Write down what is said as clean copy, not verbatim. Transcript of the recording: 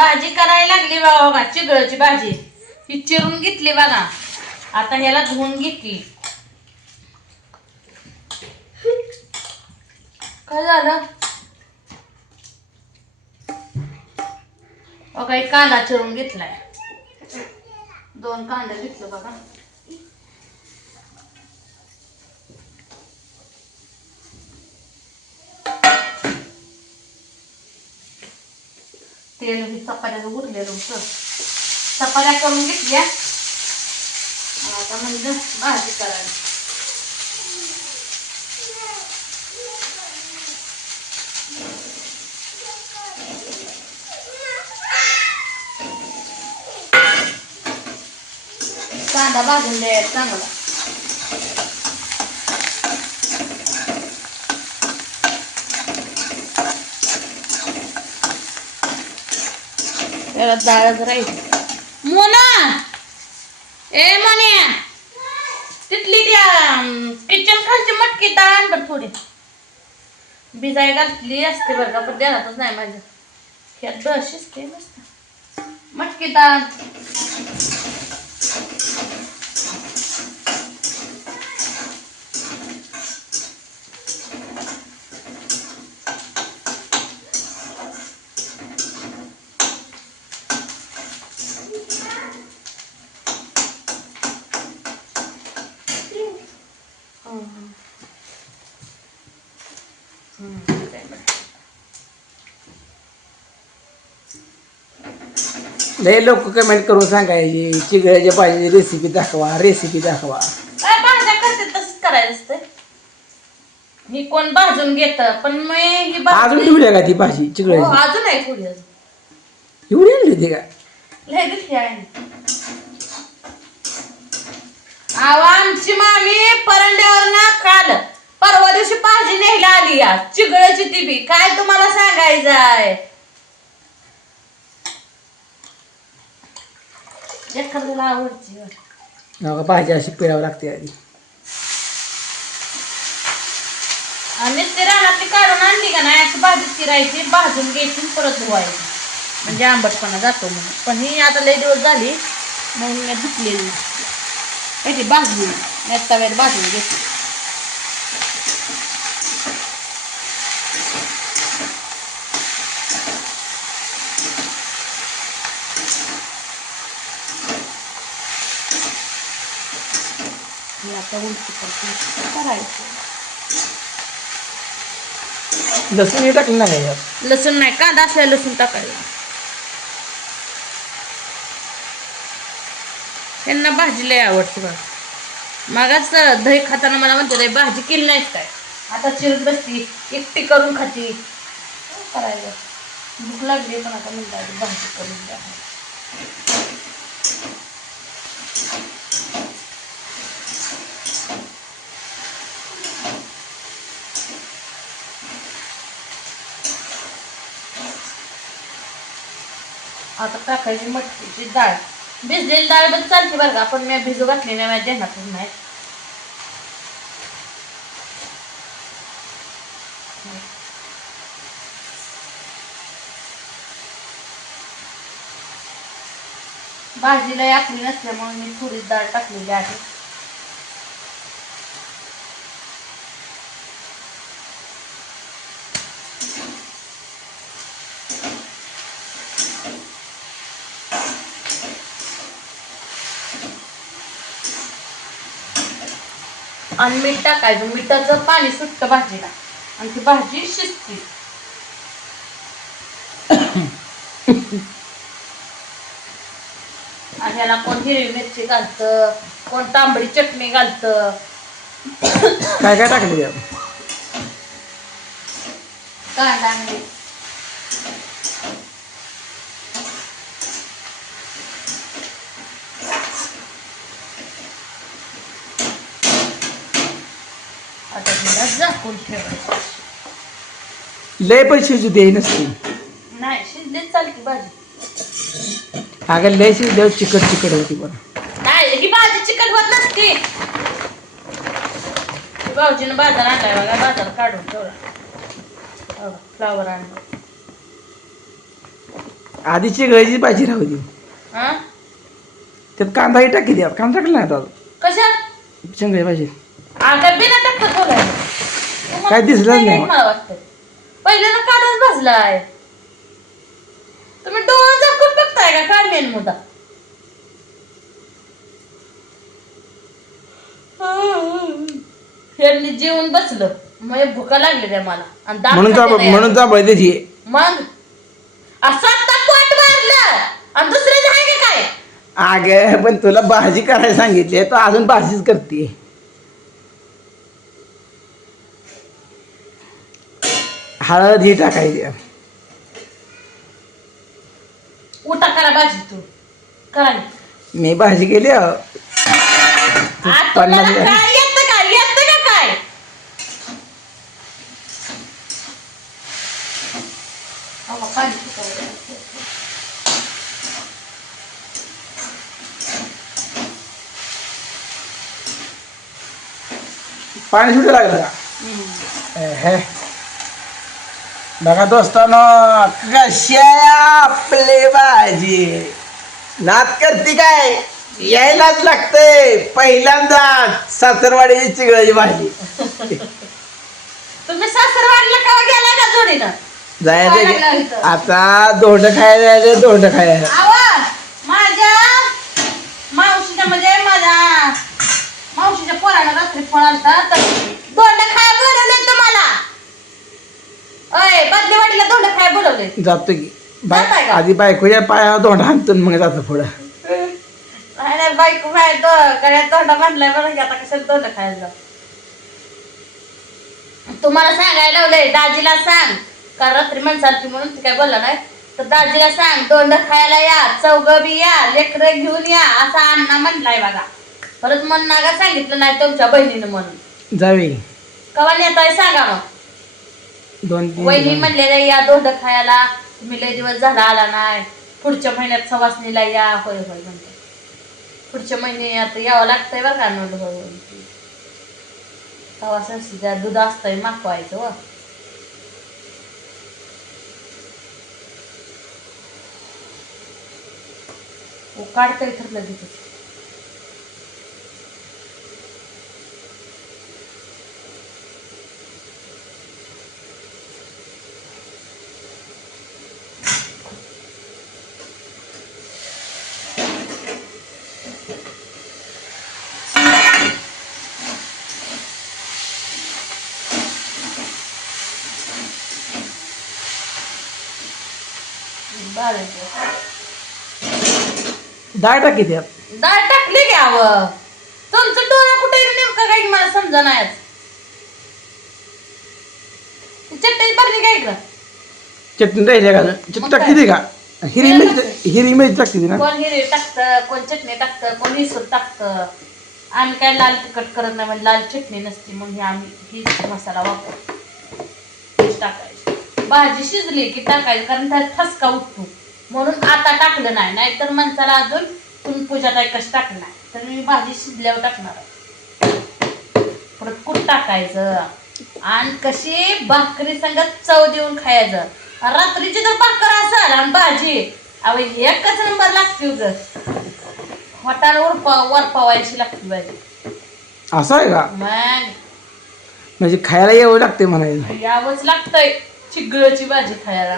भाजी करायला लागली बघा, चिगळची भाजी ही चिरून घेतली बघा. आता ह्याला धुवून घेतली. काय झालं बघा, एक कांदा चिरून घेतलाय. 2 कांदा घेतलं बघा. तेल ही चपात्याचं उरलेलं होतं, चपात्या करून घेतल्या. आता म्हणजे भाजी करायला. कांदा भाजून द्यायचा चांगला. त्याला डाळच राहील. मोना ए मोन्या, तिथली त्या किचन खालची मटकी डाळ आण बरं थोडी. भिजाय घातली असते बरं का, पण देणारच नाही माझ्या. ह्यात डाळ शिजते मस्त. मटकी डाळ लय लोक कमेंट करून सांगायची चिगळ्याच्या भाजीची रेसिपी दाखवा, रेसिपी दाखवा. काय भाज्या करते तसंच करायचं असतं. ही कोण भाजून घेत, पण मी ही अजून ठेवली का ती भाजी हो, चिगळ्याची? अजून आहे थोडी. अजून एवढी आणली होती का? लय दिसली आहे. अहो, आमची मामी परंड्यावर ना काल परवा दिवशी भाजी न्यायला आली या चिगळची ती. काय तुम्हाला सांगायचंय, एखाद्याला आवडची भाजी अशी पिळावं लागते आधी. आणि ते रानातली काढून आणली का नाही, असं भाजीत चिरायची, भाजून घ्यायची, परत धुवायची, म्हणजे आंबटपणा जातो म्हणून. पण ही आता लय दिवस झाली म्हणून मी धुतलेली. ती भाजली मी तव्यात भाजून घेतली. आता उलटी करायचं. लसूण हे टाकलं नाही यात? लसूण नाही, कांदा असल्या लसूण टाकायला. त्यांना भाजी लय आवडते बघा. मागाच दही खाताना मला म्हणते भाजी केली नाहीच काय, आता चिरत बसती, एकटी करून खाती. करायचं, भूक लागली पण आता म्हणतात भाजी करून द्या. आता टाकायची मटकीची डाळ. भिजलेली डाळ पण चालते बरं का, पण मी भिजू घातली नाही, माझ्या ध्यानातच नाही. भाजीला याकली नसल्यामुळे मी थोडी डाळ टाकलेली आहे. आणि मीठ टाकायचं, मिठाचं पाणी सुटतं भाजीला आणि ती भाजी शिजते. आणि ह्याला कोण हिरवी मिरची घालतं, कोण तांबडी चटणी घालतं. काय काय टाकली यात? कांदा आणि आता हिला झाकून ठेवायचं. लय पण शिजू दे नसते. नाही शिजलीच चालती भाजी. अगं लय शिजल्यावर चिकट चिकट होती बरं. नाही ही भाजी चिकट होत नसती. भाऊजीनं बाजार आणलाय बघा, बाजार काढून ठेवला. फ्लावर आणलं. आधी चिगळाची भाजी राहू दे. हा त्यात कांदाही टाकी द्या. कांदा टाकला नाही आता कशात चिंगळी भाजी. आता बिना टाकत बोलायला काय दिसलंच नाही. मला वाटतं पहिल्यानं काढच भाजलाय. तुम्ही डोळा झाकून बघताय का काढले मुदा. फेरणी जेवून बसलं मग भुका लागली रे मला आणि दात खाते नाही. म्हणून चांबळ त्याची. मग असं आता पोट मारलं आणि दुसरं आहे का काय. अगं पण तुला भाजी करायला सांगितली तर अजून भाजीच करते. हळद ही टाकायची. उठा करा भाजी तू करा. मी भाजी केली तुम्हाला काय येतं का येतं का काय. पाणी सुटू लागलं का. हे बघा दोस्तानो कशी आहे आपली भाजी. नाद करते काय यायलाच लागते. पहिल्यांदा सासरवाडीची चिगळाची भाजी. तुम्ही सासरवाडीला केव्हा गेला का जोडीनं जायचं आता. धोंड खायला जायचं. धोंड खायला माझ्या मावशीच्या म्हणजे माझ्या मावशीच्या पोरानं रात्री फोन आलता तर दोंड खाय बोलवले तुम्हाला. अय बदलेवाडीला दोंड खाय बोलवले. जातो की जाताय का? आधी बायकोच्या पायावर धोंड हाणतो मग जातो पुढं. नाही बायको काय गळ्यात दोंडा बांधलाय बरं की आता कशाला दोंड खायला जाऊ. तुम्हाला सांगायला लावलंय दाजीला सांग का रात्री म्हणसाल म्हणून ती काय बोलला नाही तर दाजीला सांग दोंड खायला या चौघं बी या लेकरं घेऊन या असा अण्णा म्हणलाय बघा. परत मन नागा सांगितलं नाही तुमच्या बहिणीनं म्हणून. जावे कवा नेताय सांगा मग. 2-3 वहिनी म्हणलेलं या दोंड खायला तुम्ही लय दिवस झाला आला नाही पुढच्या महिन्यात सवासणीला या. होय होय म्हणते पुढच्या महिन्यात यावं लागतंय बरं का. नोंद सवासणीच्या दूध असतंय मागवायचं व. काढतंय ठरलं तिथे. डाळ टाकी त्यात. डाळ टाकली घ्यावं. तुमचं डोळा कुठे नेमकं काय मला समजा नाही. चटणी भरली काय का चटणी राहिली का. चटणी टाकते ती का. हिरवी मिरची टाकते ती ना. कोण हिरवी टाकतं कोण चटणी टाकतं कोण विसर टाकतं. आम्ही काय लाल तिखट करत नाही म्हणजे लाल चटणी नसती मग हे आम्ही हीच मसाला वापरतो. टाकायची भाजी शिजली की टाकायची कारण त्यात ठसका उठतो म्हणून आता टाकलं नाही. नाहीतर माणसाला अजून तुम्ही पूजा काय कसं टाकलं नाही तर मी भाजी शिजल्यावर टाकणार आहे. परत कूट टाकायचं आणि कशी भाकरी संगत चव देऊन खायचं. रात्रीची जर भाकर असेल आणि भाजी अहो एकच नंबर लागते. उगच हॉटाल वरपावायची लागते भाजी. असं आहे का. मग म्हणजे खायला यावं लागते म्हणायचं. यावंच लागतंय चिगळची भाजी खायला.